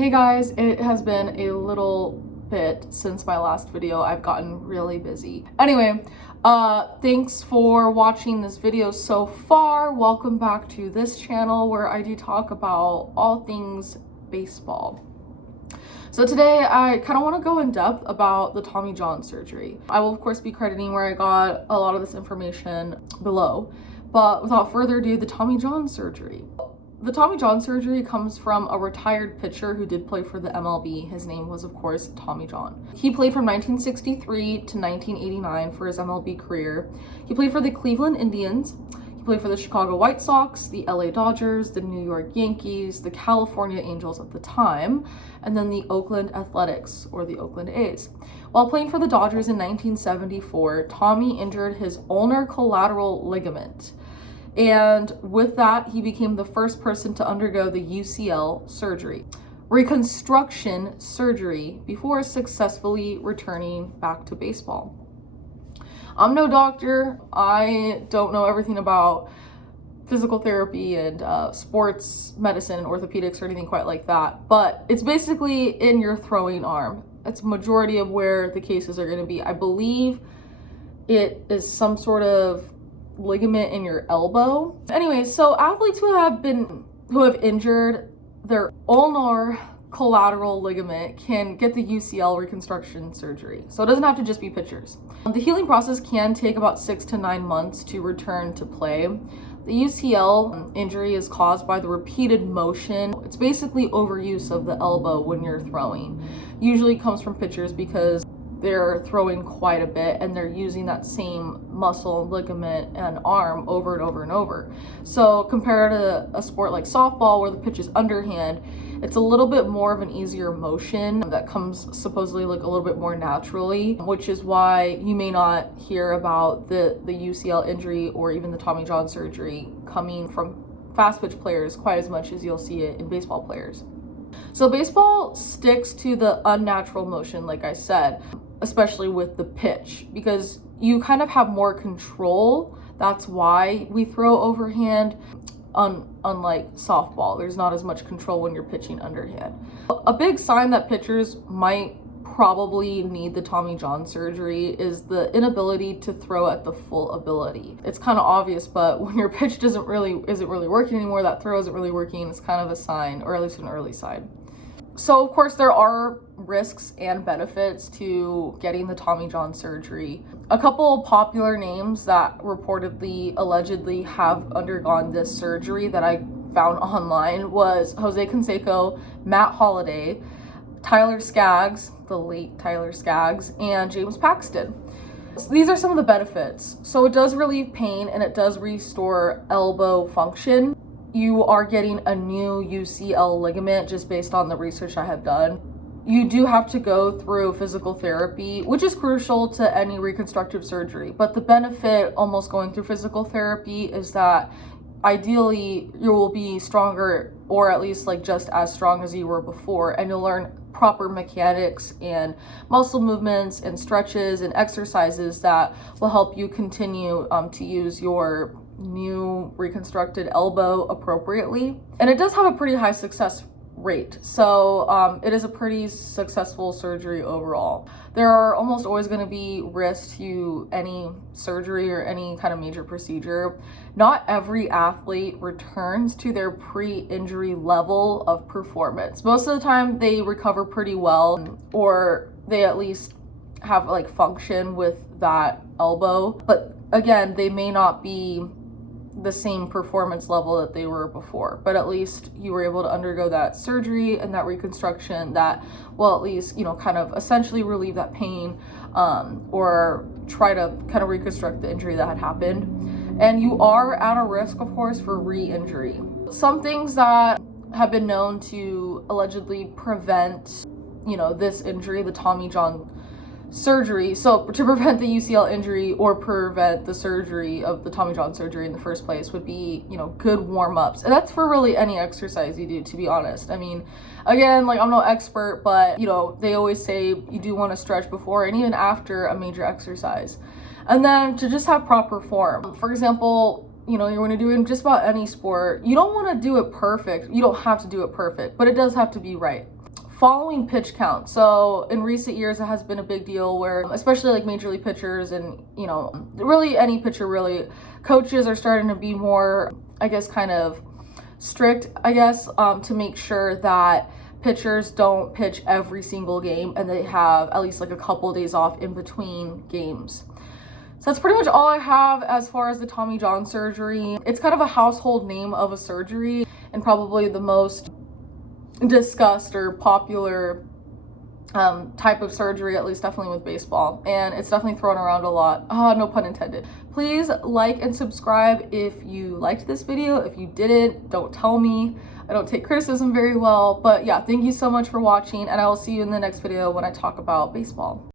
Hey guys, it has been a little bit since my last video. I've gotten really busy. Anyway, thanks for watching this video so far. Welcome back to this channel where I do talk about all things baseball. So today I kind of want to go in depth about the Tommy John surgery. I will of course be crediting where I got a lot of this information below, but without further ado, the Tommy John surgery. The Tommy John surgery comes from a retired pitcher who did play for the MLB. His name was, of course, Tommy John. He played from 1963 to 1989 for his MLB career. He played for the Cleveland Indians. He played for the Chicago White Sox, the LA Dodgers, the New York Yankees, the California Angels at the time, and then the Oakland Athletics, or the Oakland A's. While playing for the Dodgers in 1974, Tommy injured his ulnar collateral ligament. And with that, he became the first person to undergo the UCL surgery, reconstruction surgery, before successfully returning back to baseball. I'm no doctor. I don't know everything about physical therapy and sports medicine and orthopedics or anything quite like that, but it's basically in your throwing arm. That's majority of where the cases are going to be. I believe it is some sort of ligament in your elbow. Anyway, so athletes who have injured their ulnar collateral ligament can get the UCL reconstruction surgery. So it doesn't have to just be pitchers. The healing process can take about 6 to 9 months to return to play. The UCL injury is caused by the repeated motion. It's basically overuse of the elbow when you're throwing. Usually comes from pitchers because they're throwing quite a bit and they're using that same muscle, ligament, and arm over and over and over. So compared to a sport like softball where the pitch is underhand, it's a little bit more of an easier motion that comes supposedly like a little bit more naturally, which is why you may not hear about the UCL injury or even the Tommy John surgery coming from fast pitch players quite as much as you'll see it in baseball players. So baseball sticks to the unnatural motion, like I said, especially with the pitch, because you kind of have more control. That's why we throw overhand. Unlike softball, there's not as much control when you're pitching underhand. A big sign that pitchers might probably need the Tommy John surgery is the inability to throw at the full ability. It's kind of obvious, but when your pitch isn't really working anymore, that throw isn't really working, it's kind of a sign, or at least an early sign. So of course there are risks and benefits to getting the Tommy John surgery. A couple popular names that reportedly, allegedly have undergone this surgery that I found online was Jose Canseco, Matt Holliday, Tyler Skaggs, the late Tyler Skaggs, and James Paxton. So these are some of the benefits. So it does relieve pain and it does restore elbow function. You are getting a new UCL ligament just based on the research I have done. You do have to go through physical therapy, which is crucial to any reconstructive surgery. But the benefit almost going through physical therapy is that ideally you will be stronger, or at least like just as strong as you were before, and you'll learn proper mechanics and muscle movements and stretches and exercises that will help you continue to use your new reconstructed elbow appropriately. And it does have a pretty high success rate, so it is a pretty successful surgery overall. There are almost always going to be risks to any surgery or any kind of major procedure. Not every athlete returns to their pre-injury level of performance. Most of the time they recover pretty well, or they at least have like function with that elbow, but again, they may not be the same performance level that they were before, but at least you were able to undergo that surgery and that reconstruction that will at least, kind of essentially relieve that pain, or try to kind of reconstruct the injury that had happened. And you are at a risk, of course, for re-injury. Some things that have been known to allegedly prevent, this injury, the Tommy John surgery, so to prevent the UCL injury or prevent the surgery of the Tommy John surgery in the first place would be, good warm-ups. And that's for really any exercise you do, to be honest. I mean, again, like, I'm no expert, but, they always say you do want to stretch before and even after a major exercise. And then to just have proper form. For example, you're going to do in just about any sport, you don't want to do it perfect. You don't have to do it perfect, but it does have to be right. following pitch count. So in recent years, it has been a big deal where, especially like major league pitchers and, you know, really any pitcher, really, coaches are starting to be more, I guess, kind of strict, I guess, to make sure that pitchers don't pitch every single game and they have at least like a couple days off in between games. So that's pretty much all I have as far as the Tommy John surgery. It's kind of a household name of a surgery and probably the most discussed or popular type of surgery, at least definitely with baseball, and it's definitely thrown around a lot. No pun intended. Please like and subscribe if you liked this video. If you didn't, don't tell me. I don't take criticism very well, but yeah, thank you so much for watching, and I will see you in the next video when I talk about baseball.